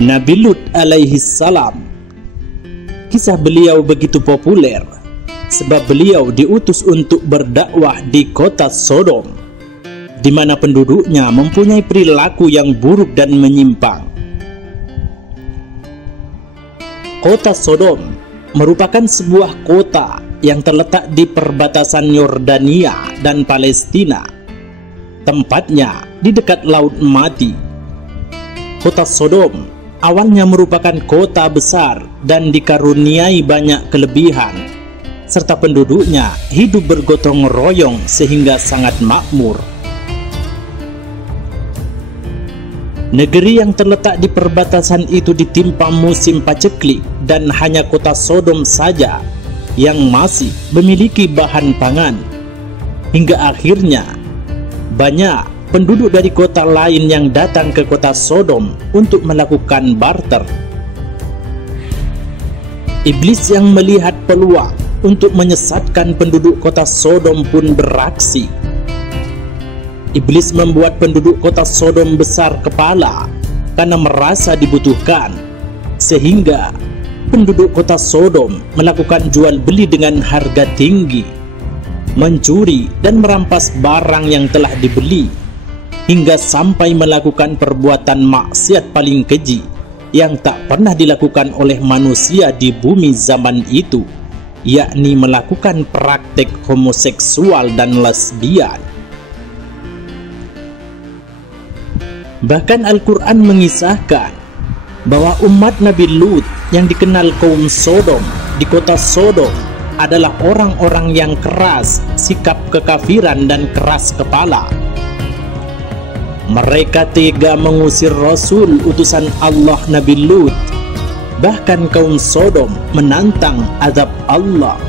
Nabi Lut alaihi salam. Kisah beliau begitu populer sebab beliau diutus untuk berdakwah di kota Sodom, di mana penduduknya mempunyai perilaku yang buruk dan menyimpang. Kota Sodom merupakan sebuah kota yang terletak di perbatasan Yordania dan Palestina. Tempatnya di dekat Laut Mati. Kota Sodom awalnya merupakan kota besar dan dikaruniai banyak kelebihan, serta penduduknya hidup bergotong royong sehingga sangat makmur. Negeri yang terletak di perbatasan itu ditimpa musim paceklik dan hanya kota Sodom saja yang masih memiliki bahan pangan. Hingga akhirnya banyak penduduk dari kota lain yang datang ke kota Sodom untuk melakukan barter. Iblis yang melihat peluang untuk menyesatkan penduduk kota Sodom pun beraksi. Iblis membuat penduduk kota Sodom besar kepala karena merasa dibutuhkan, sehingga penduduk kota Sodom melakukan jual beli dengan harga tinggi, mencuri dan merampas barang yang telah dibeli, hingga sampai melakukan perbuatan maksiat paling keji yang tak pernah dilakukan oleh manusia di bumi zaman itu, yakni melakukan praktek homoseksual dan lesbian. Bahkan Al-Quran mengisahkan bahwa umat Nabi Lut yang dikenal kaum Sodom di kota Sodom adalah orang-orang yang keras sikap kekafiran dan keras kepala. Mereka tega mengusir Rasul utusan Allah Nabi Lut. Bahkan kaum Sodom menantang azab Allah.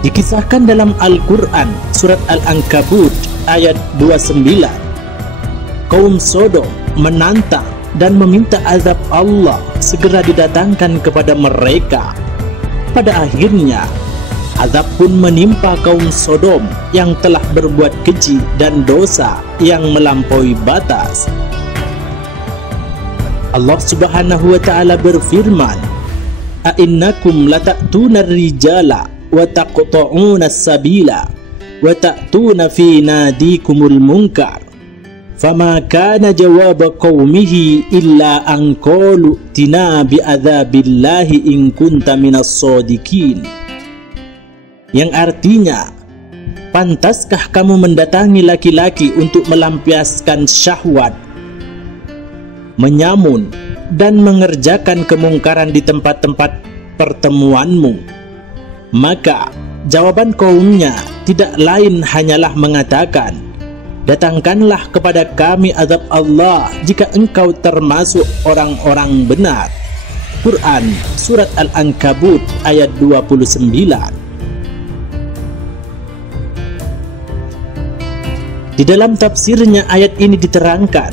Dikisahkan dalam Al-Quran surat Al-Ankabut ayat 29, kaum Sodom menantang dan meminta azab Allah segera didatangkan kepada mereka. Pada akhirnya azab pun menimpa kaum Sodom yang telah berbuat keji dan dosa yang melampaui batas. Allah Subhanahu wa ta'ala berfirman, "A'innakum lata'tuna rijala wa taqta'una as-sabila wa ta'tuna fi nadikumul munkar." Fama kana jawab qaumihi illa an qalu tina bi adzabillahi in kunta minas shadiqin. Yang artinya, pantaskah kamu mendatangi laki-laki untuk melampiaskan syahwat, menyamun dan mengerjakan kemungkaran di tempat-tempat pertemuanmu? Maka jawaban kaumnya tidak lain hanyalah mengatakan, "Datangkanlah kepada kami azab Allah jika engkau termasuk orang-orang benar." Quran surat Al-Ankabut ayat 29. Di dalam tafsirnya ayat ini diterangkan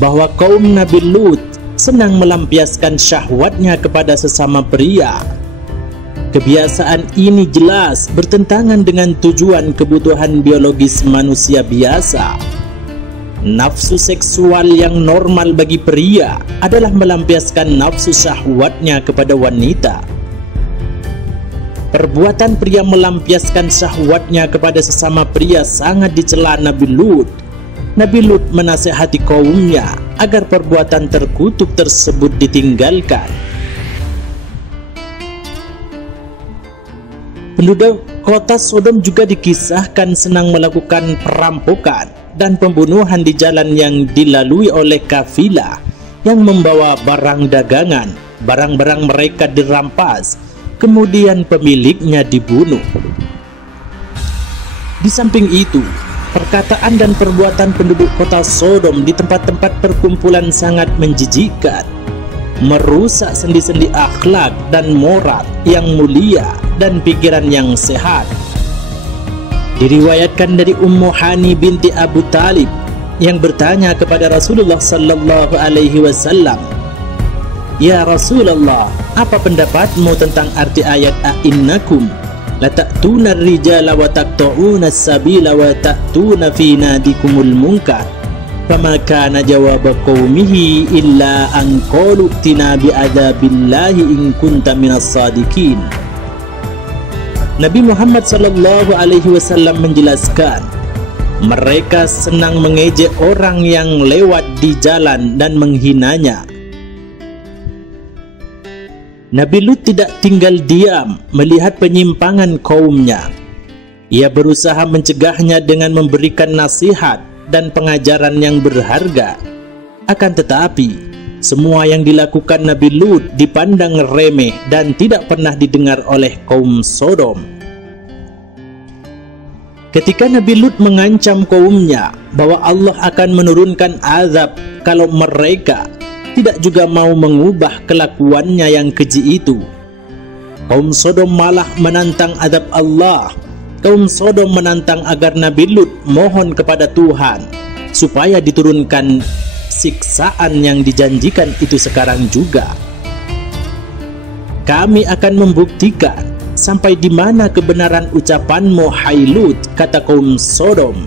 bahwa kaum Nabi Lut senang melampiaskan syahwatnya kepada sesama pria. Kebiasaan ini jelas bertentangan dengan tujuan kebutuhan biologis manusia biasa. Nafsu seksual yang normal bagi pria adalah melampiaskan nafsu syahwatnya kepada wanita. Perbuatan pria melampiaskan syahwatnya kepada sesama pria sangat dicela Nabi Lut. Nabi Lut menasihati kaumnya agar perbuatan terkutuk tersebut ditinggalkan. Penduduk kota Sodom juga dikisahkan senang melakukan perampokan dan pembunuhan di jalan yang dilalui oleh kafilah yang membawa barang dagangan. Barang-barang mereka dirampas, kemudian pemiliknya dibunuh. Di samping itu, perkataan dan perbuatan penduduk kota Sodom di tempat-tempat perkumpulan sangat menjijikkan, merusak sendi-sendi akhlak dan moral yang mulia dan pikiran yang sehat. Diriwayatkan dari Ummu Hani binti Abu Talib yang bertanya kepada Rasulullah sallallahu alaihi wasallam, "Ya Rasulullah, apa pendapatmu tentang arti ayat a'innakum lata'tuna rijala wa taqta'una as-sabila wa ta'tuna fi nadikumul munkar?" Fama kana jawaba qaumihi illa an qalu tina bi'adzabillahi in kunta minas sadiqin. Nabi Muhammad sallallahu alaihi wasallam menjelaskan, mereka senang mengejek orang yang lewat di jalan dan menghinanya. Nabi Lut tidak tinggal diam melihat penyimpangan kaumnya. Ia berusaha mencegahnya dengan memberikan nasihat dan pengajaran yang berharga. Akan tetapi, semua yang dilakukan Nabi Lut dipandang remeh dan tidak pernah didengar oleh kaum Sodom. Ketika Nabi Lut mengancam kaumnya bahwa Allah akan menurunkan azab kalau mereka tidak juga mau mengubah kelakuannya yang keji itu, kaum Sodom malah menantang azab Allah. Kaum Sodom menantang agar Nabi Lut mohon kepada Tuhan supaya diturunkan siksaan yang dijanjikan itu sekarang juga. Kami akan membuktikan sampai di mana kebenaran ucapanmu, hai Lut, kata kaum Sodom.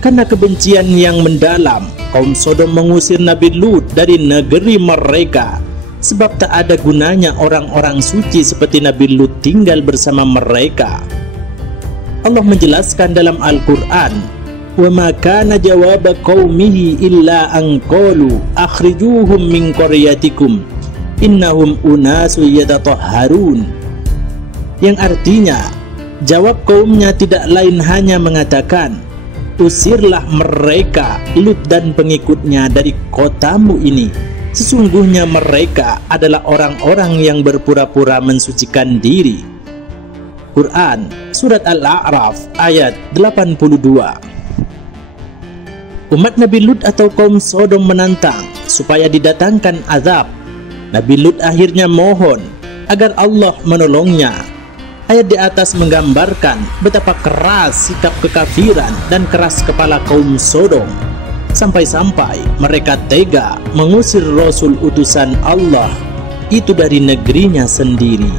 Karena kebencian yang mendalam, kaum Sodom mengusir Nabi Lut dari negeri mereka, sebab tak ada gunanya orang-orang suci seperti Nabi Lut tinggal bersama mereka. Allah menjelaskan dalam Al-Quran, wa ma kana jawaba qaumihi illa an qalu akhrijuhum min qaryatikum innahum unasu yatatahharun, yang artinya jawab kaumnya tidak lain hanya mengatakan, usirlah mereka, Lut dan pengikutnya, dari kotamu ini. Sesungguhnya mereka adalah orang-orang yang berpura-pura mensucikan diri. Quran Surat Al-A'raf ayat 82. Umat Nabi Lut atau kaum Sodom menantang supaya didatangkan azab. Nabi Lut akhirnya mohon agar Allah menolongnya. Ayat di atas menggambarkan betapa keras sikap kekafiran dan keras kepala kaum Sodom, sampai-sampai mereka tega mengusir Rasul utusan Allah itu dari negerinya sendiri.